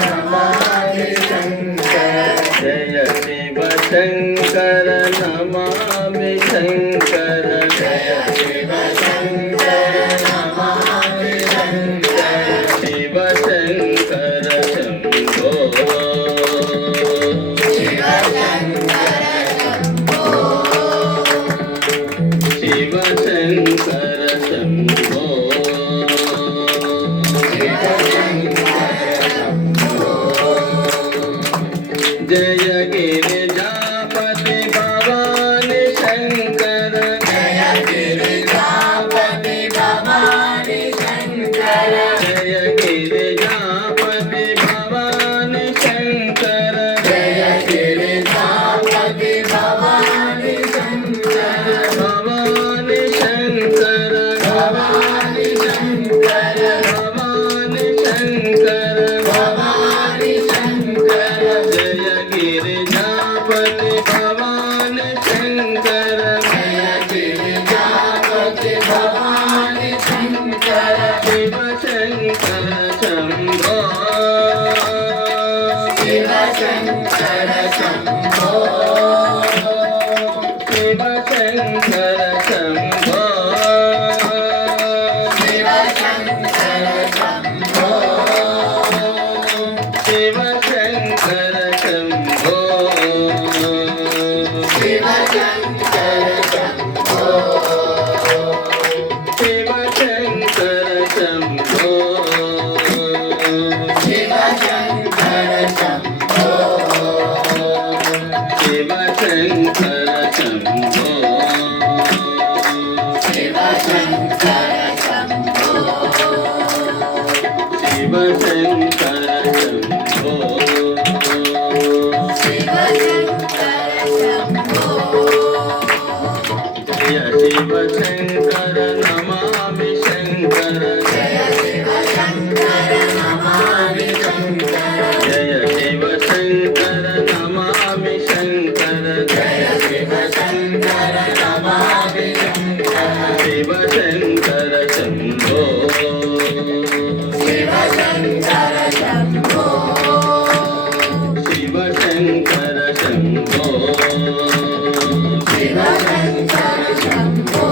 Namami Shankar Jai Shiv Shankar Namami Shankar Jai Shiv Shankar Namami Shankar Shiv Shankar Shambho Shiv Shankar Shambho Shiv Shankar Shambho Jai Girijapati Bhavani Shankar Jai Girijapati Bhavani Shankar Jai Girijapati Bhavani Shankar Jai Girijapati Bhavani Shankar Bhavani Shankar Bhavani Shankar Bhavani Shankar Bhavani Shankar Jai Girijapati Bhavani Shankar Jai Girijapati Bhavani Shankar Shiv Shankar Shambho Shiv Shankar Shambho Shiv Shankar Shambho Shiv Shankar Shambho Shiv Shankar Shambho Shiv Shankar Shambho Shiv Shankar Shambho Shiv Shankar Shambho Shiv Shankar Shambho Shiv Shankar Shambho Shiv Shankar Shambho Shiv Shankar Shambho Jai Shiv Shankar Namami Shankar Jai Shiv Shankar Namami Shankar Jai Shiv Shankar Namami Shankar Jai Shiv Shankar Namami Shankar Shiv Shankar Shambho Shiv Shankar Shambho Shiv Shankar Shambho Shiv Shankar Shambho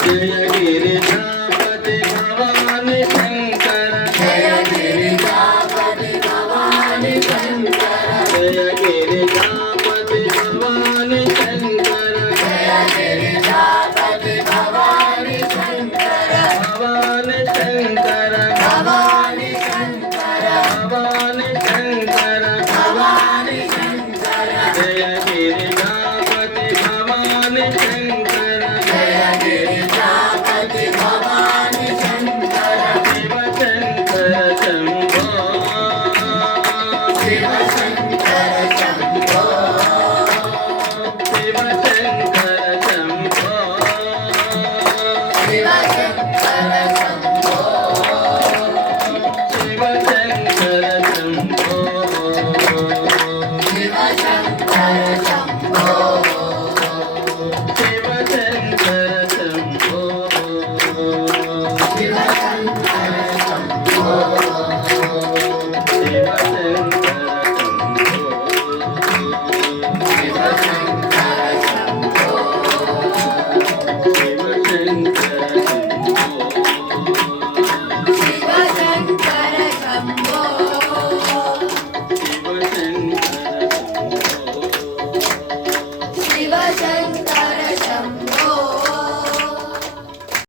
Jai Girijapati Bhavani Shankar Jai Girijapati Bhavani Shankar Jai Girijapati Bhavani Shankar Jai Girijapati Bhavani Shankar Bhavani Shankar